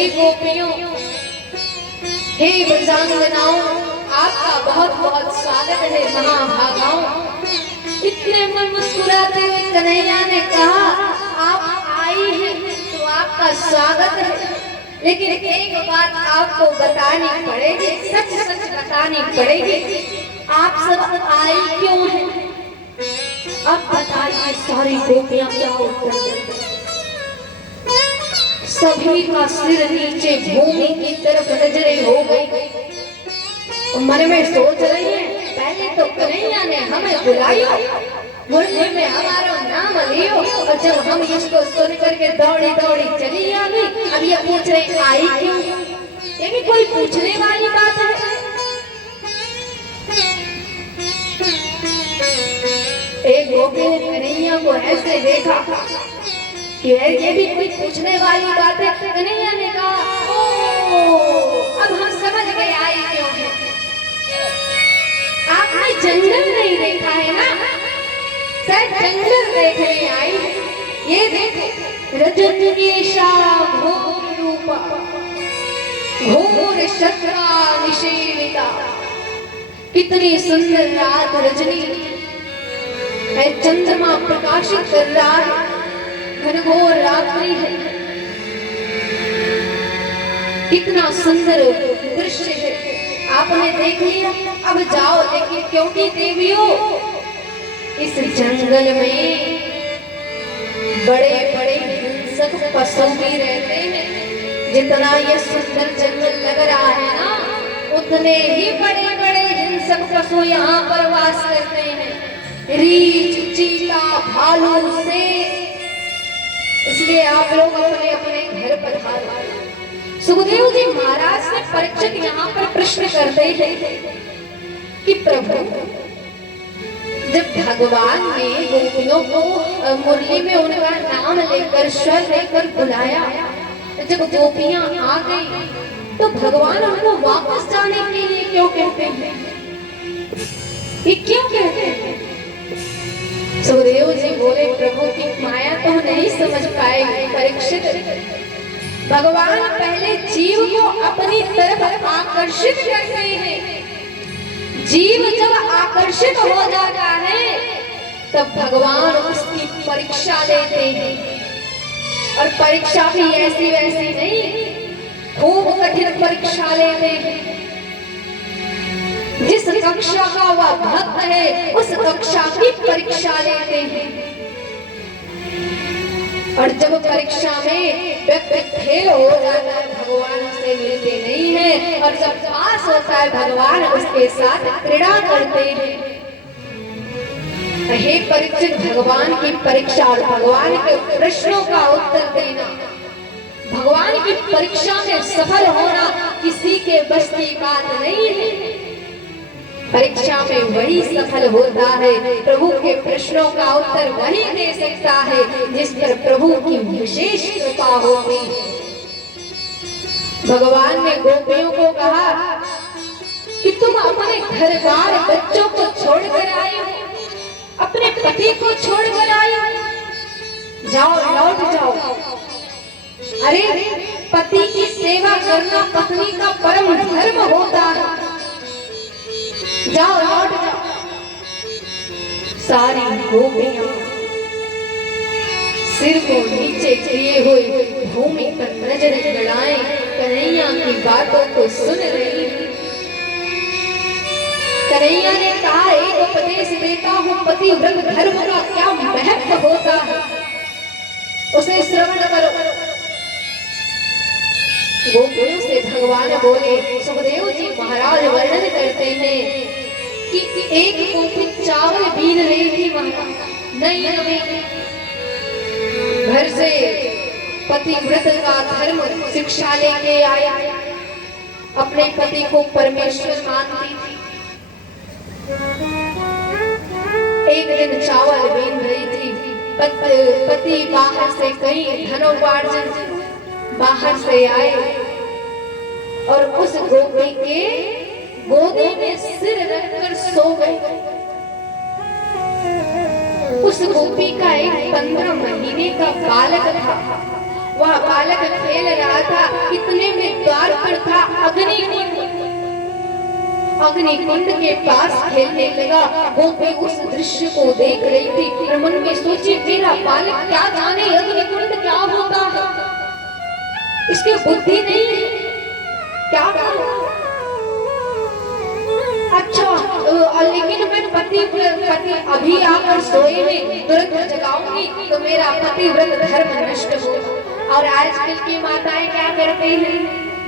हे गोपियों, हे ब्रजांगनाओं, आपका बहुत बहुत स्वागत है महाभागाओं। इतने में मुस्कुराते हुए कन्हैया ने कहा, आप आई हैं तो आपका स्वागत है, लेकिन एक बात आपको बतानी पड़ेगी, सच सच बतानी पड़ेगी, आप सब आई क्यों हैं? अब बताइए सारी गोपियां क्या उत्तर देती। सभी का सिर नीचे भूमि की तरफ नजरें हो गई। मन में सोच रही है, पहले तो कन्हैया ने हमें बुलाया, मुरली में हमारा नाम लियो, और जब हम इसको सुन करके दौड़ी दौड़ी चली आ गई, अब ये पूछ रहे आई क्यों? ये भी कोई पूछने वाली बात है? एक गोपी ने कन्हैया को ऐसे देखा कि ये भी कोई पूछने वाली बात है। कन्हैया ने कहा, अब हम समझ गए आई क्यों है। आपने जंगल नहीं देखा है ना, शायद जंगल देखने आई। ये देखो, रजनीशा घोर रूपा घोर शक्रा निशीलिता, कितनी सुंदर रात रजनी है, चंद्रमा प्रकाशित कर रहा है, घनघोर रात्रि है, कितना सुंदर दृश्य है। आपने देख लिया, अब जाओ, लेकिन क्योंकि देवियों इस जंगल में बड़े बड़े हिंसक पशु भी रहते हैं। जितना ये सुंदर जंगल लग रहा है ना, उतने ही बड़े बड़े हिंसक पशु यहाँ पर वास करते हैं, रीछ, चीता, भालू से। इसलिए आप लोग अपने अपने घर पधारो। सुखदेव जी महाराज से परीक्षित यहाँ पर प्रश्न करते हैं कि प्रभु, जब भगवान ने गोपियों को मुरली में उनका नाम लेकर स्वर लेकर बुलाया, जब गोपियां आ गई तो भगवान उनको वापस जाने के लिए क्यों कहते हैं? ये क्यों कहते हैं? सुखदेव जी बोले, प्रभु की माया तो नहीं समझ पाएगी परीक्षित। भगवान पहले जीव को अपनी तरफ आकर्षित करते हैं। जीव जब आकर्षित हो जाता है तब भगवान उसकी परीक्षा लेते हैं, और परीक्षा भी ऐसी वैसी नहीं, खूब कठिन परीक्षा लेते हैं। जिस कक्षा का वह भक्त है उस कक्षा की परीक्षा लेते हैं, और जब परीक्षा में व्यक्ति फेल हो जाता है भगवान से मिलते नहीं है, और जब पास होता है भगवान उसके साथ क्रीड़ा करते हैं। हे परीक्षित, भगवान की परीक्षा और भगवान के प्रश्नों का उत्तर देना, भगवान की परीक्षा में सफल होना किसी के बस की बात नहीं है। परीक्षा में वही सफल होता है, प्रभु के प्रश्नों का उत्तर वही दे सकता है जिस पर प्रभु की विशेष कृपा होती है। भगवान ने गोपियों को कहा कि तुम अपने घर बार बच्चों को छोड़कर आए हो, अपने पति को छोड़कर आए हो, जाओ लौट जाओ। अरे, पति की सेवा करना पत्नी का परम धर्म होता है, जाओ लौट जाओ। सारी गोपियां सिर को नीचे किए हुए भूमि पर नजर गड़ाए कन्हैया की बातों को सुन रही। कन्हैया ने कहा, एक उपदेश देता हूँ, पतिव्रत धर्म का क्या महत्व होता है, उसे श्रवण करो। गोपियों से भगवान बोले, सुखदेव जी महाराज वर्णन करते हैं कि एक गोपी चावल बीन रही थी नैन में, घर से पतिव्रत का धर्म शिक्षा लेके आया, अपने पति को परमेश्वर मानती थी। एक दिन चावल बीन रही थी, पति बाहर से कहीं धनोपार्जन बाहर से आए और उस गोपी के गोदी में सिर रखकर सो गए। उस गोपी का एक 15 महीने का बालक था, वह बालक खेल रहा था, इतने में द्वार पर था अग्निकुंड। अग्निकुंड के पास खेलने लगा। गोपी उस दृश्य को देख रही थी और मन में सोची, मेरा बालक क्या जाने अग्निकुंड क्या होता है, इसकी बुद्धि नहीं है, क्या करूं? अच्छा, लेकिन मैं पति अभी आकर सोए हैं, तुरंत जगाऊंगी तो मेरा पतिव्रत धर्म नष्ट होगा। और आजकल की माताएं क्या करती हैं,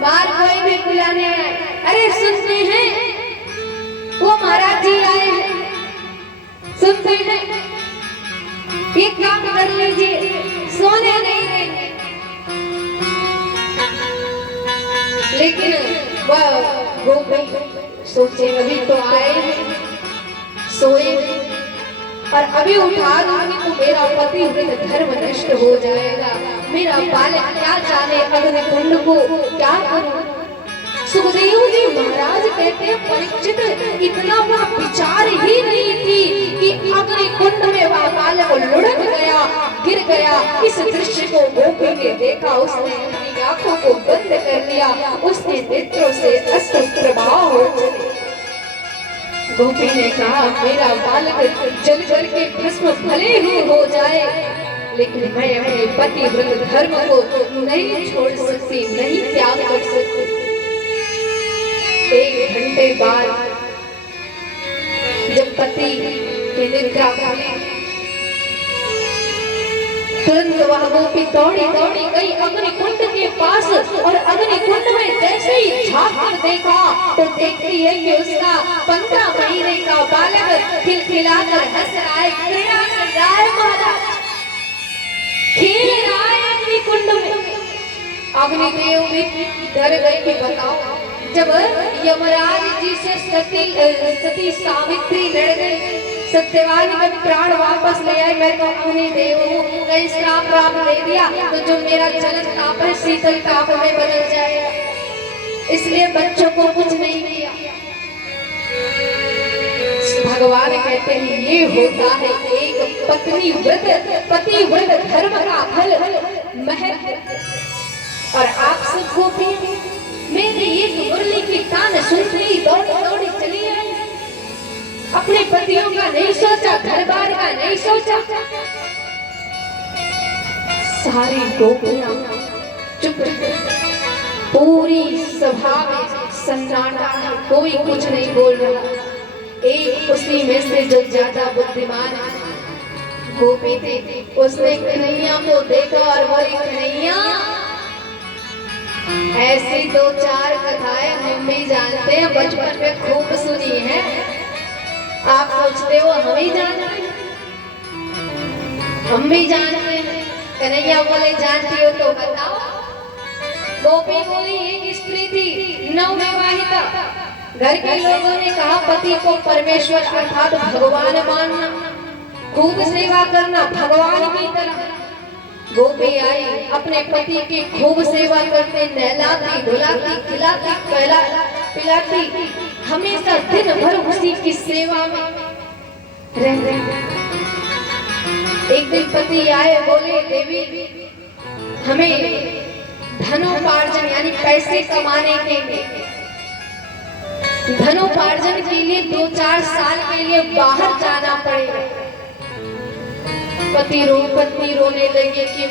बाहर कोई भी बुलाने आए, अरे सुनते हैं वो महाराज जी आए हैं, सुनते हैं, एक काम कर लीजिए, सोने नहीं देंगे। लेकिन वह गोपी सोचे, अभी तो आए सोए और अभी उठा दूंगी तो मेरा पतिव्रत धर्म नष्ट हो जाएगा, मेरा बालक क्या जाने अग्निकुंड को क्या करूं। सुखदेव जी महाराज कहते हैं, परीक्षित इतना वह विचार ही नहीं थी कि अग्निकुंड में वह बालक लुढ़क गया, गिर गया। इस दृश्य को गोपी ने देखा, उसने अपनी आंखों को बंद कर लिया, उसके नेत्रों से अश्रु प्रवाह हो चले। गोपी ने कहा, मेरा बालक जल जल के भस्म भले ही हो जाए, लेकिन मैं अपने पतिव्रत धर्म को नहीं छोड़ सकती, नहीं त्याग कर सकती। एक घंटे बाद जब पति की निद्रा खुली, तुरंत वह गोपी दौड़ी दौड़ी गई अग्निकुंड के पास और अग्निकुंड में जैसे ही झांक कर देखा तो देखती है कि उसका 15 महीने का बालक खिलखिलाकर हंस रहा है, क्रीड़ा कर रहा है, महाराज खेल रहा है अग्निकुंड में। अग्निदेव भी डर गए कि बताओ, जब यमराज जी से सती सावित्री लड़ गई, सत्यवान का प्राण वापस ले आए, मैं तो अग्निदेव हूँ, कहीं श्राप राप दे दिया तो जो मेरा जलन ताप है शीतल ताप में बदल जाएगा, इसलिए बच्चों को कुछ नहीं किया। भगवान कहते हैं ये होता है एक पति व्रत धर्म का फल महत्व। और आप सबको भी मेरी ये मुरली की तान सुनते ही दौड़ी दौड़ी चली आई, अपने पतियों का नहीं सोचा, घर बार का नहीं सोचा। सारी गोपियां चुप, पूरी सभा में सन्नाटा है, कोई कुछ नहीं बोल रहा। एक उसी में से जो ज्यादा बुद्धिमान गोपी थी, उसने कन्हैया को देखा और बोली, कन्हैया ऐसी 2-4 कथाएं हम भी जानते हैं, बचपन में खूब सुनी है, आप सोचते हो हम ही जानते हैं? हम भी जानते हैं। कन्हैया बोले, जानती हो तो बताओ। गोपी बोली, एक स्त्री थी नवविवाहिता, घर के लोगों ने कहा पति को परमेश्वर अर्थात भगवान मानना, खूब सेवा करना भगवान की तरह। गोपी आई, अपने पति की खूब सेवा करते, नहलाती धुलाती खिलाती पिलाती, हमेशा दिन भर उसी की सेवा में रहते। एक दिन पति आए, बोले, देवी हमें धनोपार्जन यानी पैसे कमाने के लिए, धनोपार्जन के लिए 2-4 साल के लिए बाहर जाना पड़ेगा। पत्नी रोने लगी कि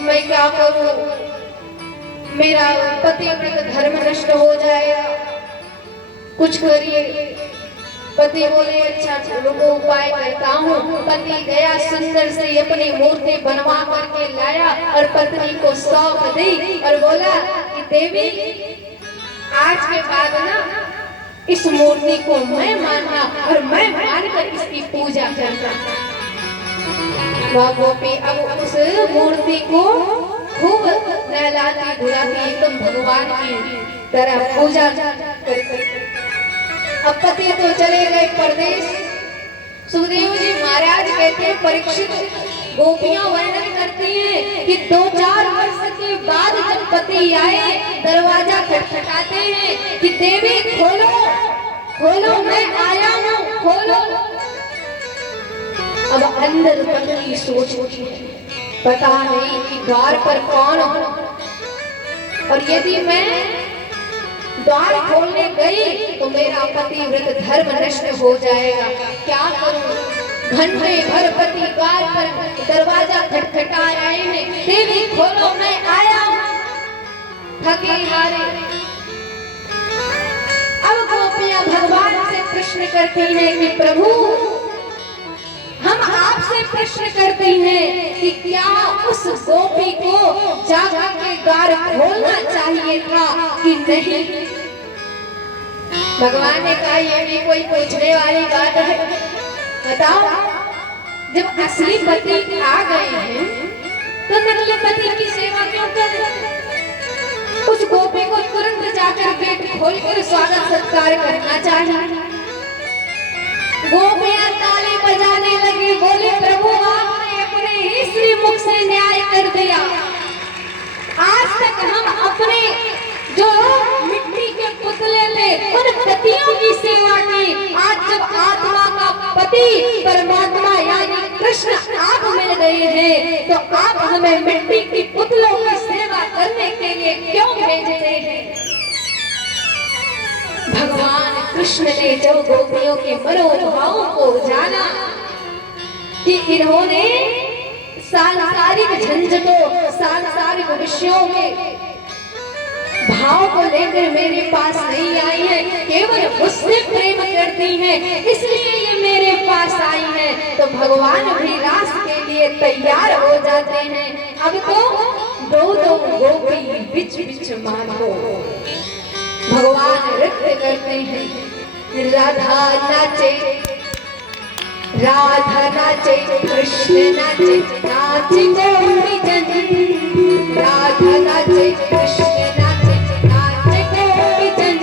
मैं क्या करूं, मेरा पतिव्रत धर्म नष्ट हो जाएगा, कुछ करिए। पति बोले, अच्छा चलो उपाय करता हूँ। पति गया, सुंदर से अपनी मूर्ति बनवा करके लाया और पत्नी को सौंप दी और बोला कि देवी आज के बाद ना इस मूर्ति को मैं मानना और मैं मानकर इसकी पूजा करना। वह गोपी अब उस मूर्ति को खूब नहलाती धुलाती, एकदम भगवान की तरह पूजा करती। अब पति तो चले गए परदेश। सुखदेव जी महाराज कहते हैं, परीक्षित गोपियां वर्णन करती हैं कि 2-4 वर्ष के बाद जब पति आए, दरवाजा खटखटाते हैं कि देवी खोलो खोलो, मैं आया हूँ, खोलो। अब अंदर पत्नी सोचती है, पता नहीं कि द्वार पर कौन हो, और यदि मैं द्वार खोलने गई तो मेरा पतिव्रत धर्म नष्ट हो जाएगा। क्या करूं? घंटे भर पति द्वार पर दरवाजा खटखटा रहे हैं, देवी खोलो मैं आया हूं, थके हारे। अब गोपियां भगवान से प्रश्न करती हैं कि प्रभु, हम आपसे प्रश्न करते हैं कि क्या उस गोपी को जाकर के द्वार खोलना चाहिए था कि नहीं? भगवान ने कहा ये भी कोई पूछने वाली बात है? बताओ, जब असली पति आ गए हैं तो नकली पति की सेवा क्यों कर? उस गोपी को तुरंत जाकर गेट खोलकर स्वागत सत्कार करना चाहिए। गोपियां ताली बजाने लगी, बोले प्रभु आपने अपने ही श्री मुख से न्याय कर दिया। आज तक हम अपने जो मिट्टी के पुतले थे उन पतियों की सेवा की, आज जब आत्मा का पति परमात्मा यानी कृष्ण आप मिल गए हैं तो आप हमें मिट्टी की पुतलों की सेवा करने के लिए क्यों भेजते हैं? भगवान कृष्ण ने जब गोपियों के मनोभावों को जाना कि इन्होंने सांसारिक झंझटों, सांसारिक विषयों में भाव को लेकर मेरे पास नहीं आई है, केवल मुझसे प्रेम करती हैं, इसलिए ये मेरे पास आई है, तो भगवान भी रास के लिए तैयार हो जाते हैं। अब तो दो दो गोपी बिच बिच मारो, भगवान नृत्य करते हैं। राधा नाचे, राधा नाचे, कृष्ण नाचे, नाचे गोपी जन। राधा नाचे, कृष्ण नाचे, नाचे गोपी जन।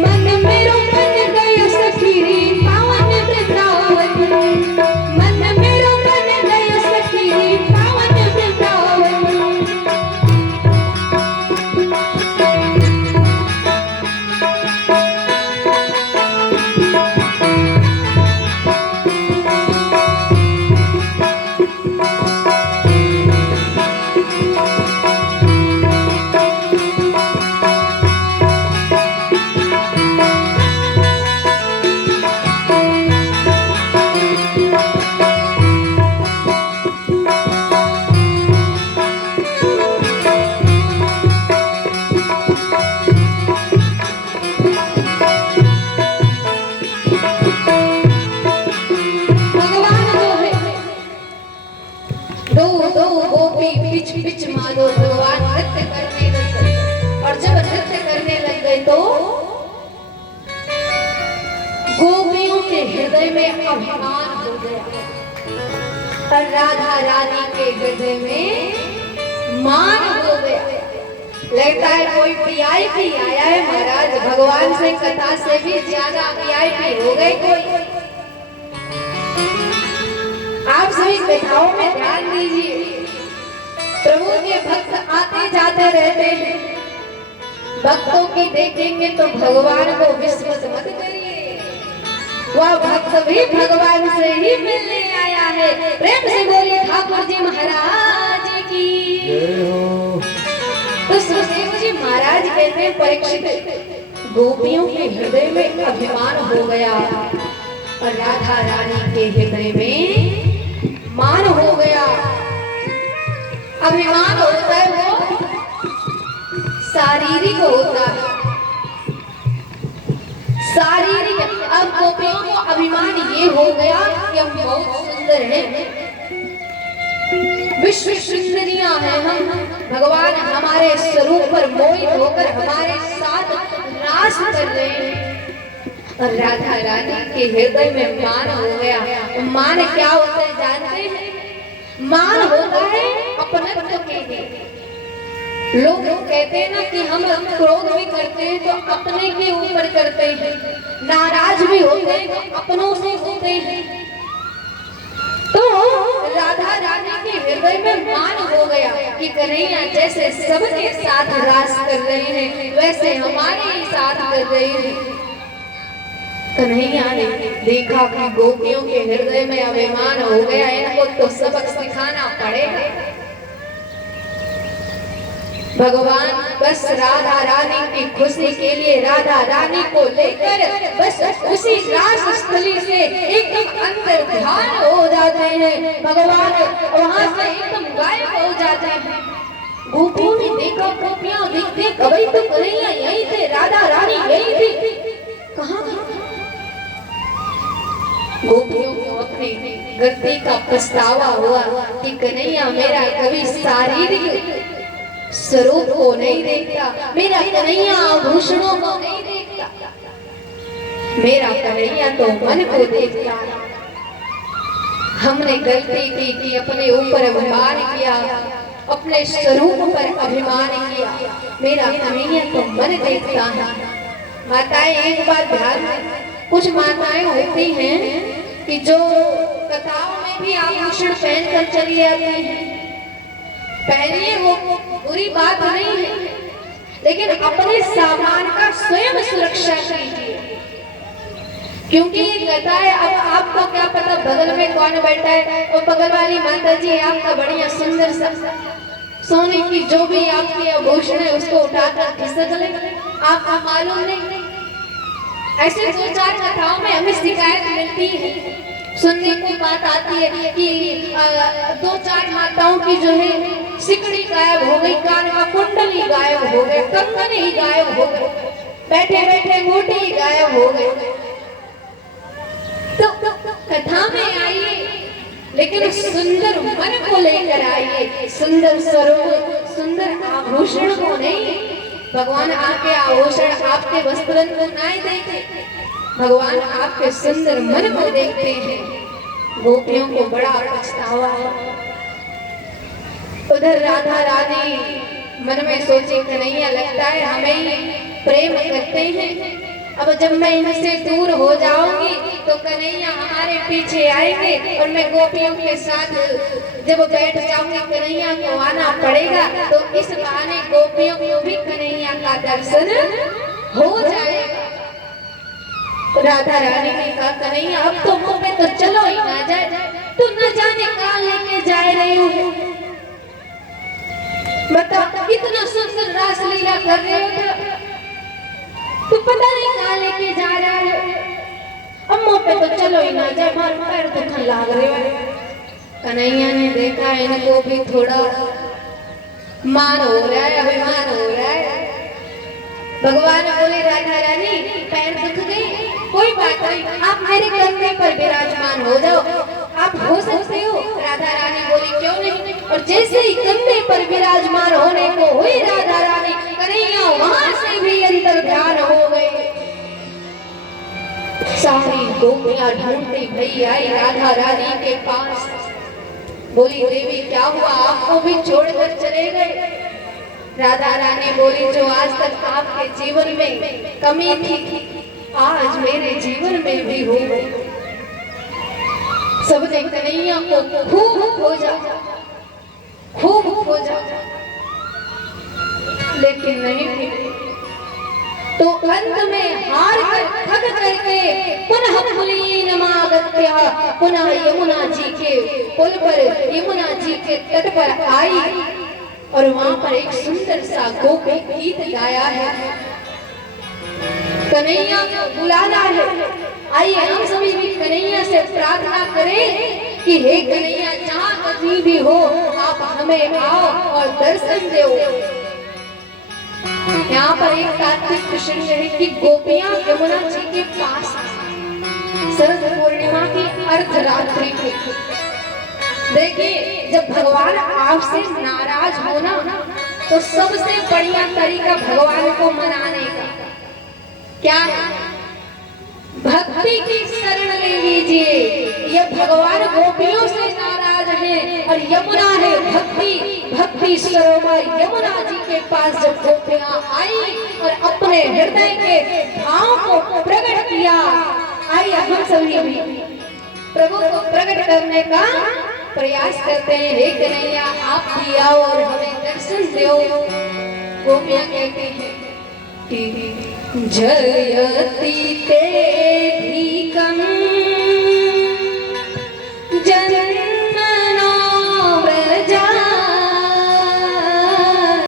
मन मेरो बन गयो सखी रे पावन वृंदावन। मन मेरो बन गयो सखी रे पावन वृंदावन। भगवान नृत्य करने लग गए, और जब नृत्य करने लग गए तो गोपियों के हृदय में अभिमान हो गया, और राधा रानी के हृदय में मान हो गया। लगता है कोई वीआईपी आया है महाराज, भगवान से कथा से भी ज्यादा वीआईपी हो गए कोई। आप सभी कथाओं में ध्यान दीजिए, प्रभु के भक्त आते जाते रहते हैं, भक्तों की देखेंगे तो भगवान को विस्मृत मत करिए, वह भक्त भी भगवान से ही मिलने आया है। प्रेम से बोलिए ठाकुर जी महाराज की जय हो। तो सुखदेव जी महाराज कहते हैं परीक्षित, गोपियों के हृदय में अभिमान हो गया और राधा रानी के हृदय में मान हो गया। अभिमान होता है वो शारीरिक होता है, शारीरिक। अब गोपियों को अभिमान ये हो गया कि हम बहुत सुंदर हैं, विश्व सुंदरियां हैं हम, भगवान हमारे स्वरूप पर मोहित होकर हमारे साथ रास कर रहे हैं। और राधा रानी के हृदय में मान हो गया। मान क्या होता है जानते हैं? मान होता है अपनत्व के लिए। लोग कहते हैं ना कि हम क्रोध भी करते हैं तो अपने के ऊपर करते हैं, नाराज भी होते हैं तो अपनों से होते हैं। तो राधा रानी के हृदय में मान हो गया कि कन्हैया जैसे सबके साथ रास कर रहे हैं वैसे हमारे ही साथ कर रहे हैं। कन्हैया ने देखा कि गोपियों के हृदय में अभिमान हो गया, इनको तो सबक सिखाना पड़ेगा। भगवान बस राधा रानी की खुशी के लिए राधा रानी को लेकर बस उसी रास स्थली से एकदम अंदर ध्यान हो जाते हैं। भगवान वहां से एकदम गायब हो जाते हैं। गोपियों ने देखा, गोपियां दिखते कभी तो कन्हैया यही थे, राधा रानी यही थी, कहाँ गोपियों को अपनी गलती का पछतावा हुआ कि कन्हैया मेरा कभी शारीरिक स्वरूप को नहीं देखता, मेरा कन्हैया आभूषणों को नहीं देखता, मेरा कन्हैया तो मन को देखता। हमने गलती की कि अपने ऊपर अभिमान किया, अपने स्वरूप पर अभिमान किया, मेरा कन्हैया तो मन देखता है। माताएं एक बार ध्यान, कुछ माताएं होती हैं कि जो कथाओं में भी आभूषण पहनकर चली जाती हैं, पहनिए वो बुरी बात नहीं है, लेकिन अपने सामान का स्वयं सुरक्षा कीजिए। क्योंकि ये कहता है, अब आपको क्या पता बगल में कौन बैठा है, और बगल वाली माता जी आपका बढ़िया सुंदर सा सोने की जो भी आपके आभूषण है उसको उठाकर खिसक ले, आपको मालूम नहीं। ऐसे दो चार कथाओं में हमें शिकायत मिलती है, सुनने की बात आती है कि दो चार माताओं की जो है सिकड़ी गायब हो गई, कान का कुंडली गायब हो गए, कंगन ही गायब हो गए, बैठे बैठे मोटे ही गायब हो गए। तो कथा में आइए, लेकिन सुंदर मन को लेकर आइए, सुंदर स्वरूप, सुंदर आभूषण को नहीं। भगवान आपके आभूषण, आपके वस्त्र को नहीं देखते, भगवान आपके सुंदर मन को देखते हैं। गोपियों को बड़ा पछतावा है। उधर राधा रानी मन में सोचे, कन्हैया लगता है हमें प्रेम करते हैं, अब जब मैं इनसे दूर हो जाऊंगी तो कन्हैया हमारे पीछे आएंगे और मैं गोपियों के साथ जब बैठ जाऊंगी कन्हैया को आना पड़ेगा, तो इस बहाने गोपियों को भी कन्हैया का दर्शन हो जाएगा। राधा रानी ने कहा, कन्हैया अब तो मुंह पे तो चलो ही ना जाए, तुम न जाने कहाँ लेके जा रहे हो, बताओ इतना सुंदर रास लीला कर रहे हो, तू पता नहीं कहाँ लेके जा रहा है, अब मुंह पे तो चलो ही ना जाए, मारो पैर दुखने लग रहे हो। कन्हैया ने देखा इनको भी थोड़ा मान हो रहा है, अभिमान हो रहा है। भगवान बोले, राधा रानी पैर दुख गए, कोई बात नहीं, आप मेरे कंधे पर विराजमान हो जाओ, आप हो सकते हो। राधा रानी बोली, क्यों नहीं। और जैसे ही कंधे पर विराजमान होने को हुई राधा रानी, कन्हैया वहां से भी अंतर ध्यान हो गए। सारी गोपियां ढूंढती भई आई राधा रानी के पास, बोली, देवी क्या हुआ, आपको भी छोड़कर चले गए। राधा रानी बोली, जो आज तक आपके जीवन में कमी थी आज मेरे जीवन में भी हो गई। सबने कन्हैया को खूब खोजा, खूब खोजा, लेकिन नहीं मिली। तो अंत में हार कर थक करके पुनः पुलीनमागत्य पुनः यमुना जी के पुल पर, यमुना जी के तट पर आई और वहां पर एक सुंदर सा गोपी गीत गाया है। कन्हैया को बुलाना है, आइए हम सभी भी कन्हैया से प्रार्थना करें कि हे कन्हैया, जहाँ कहीं भी हो आप हमें आओ और दर्शन दो। यहाँ पर एक तात्विक प्रसंग है कि गोपियां यमुना जी के पास शरद पूर्णिमा की अर्धरात्रि को, देखिए जब भगवान आपसे नाराज होना तो सबसे बढ़िया तरीका भगवान को मनाने का क्या है, भक्ति की शरण ले लीजिए। यह भगवान गोपियों से नाराज है और यमुना है भक्ति, भक्ति सरोवर यमुना जी के पास जब गोपियां आई और अपने हृदय के भाव को प्रकट किया, आइए हम सभी भी प्रभु को प्रकट करने का प्रयास करते हैं। हे कन्हैया, आप भी आओ और हमें दर्शन दो। गोपियां कहती हैं, जयति ते धिकम्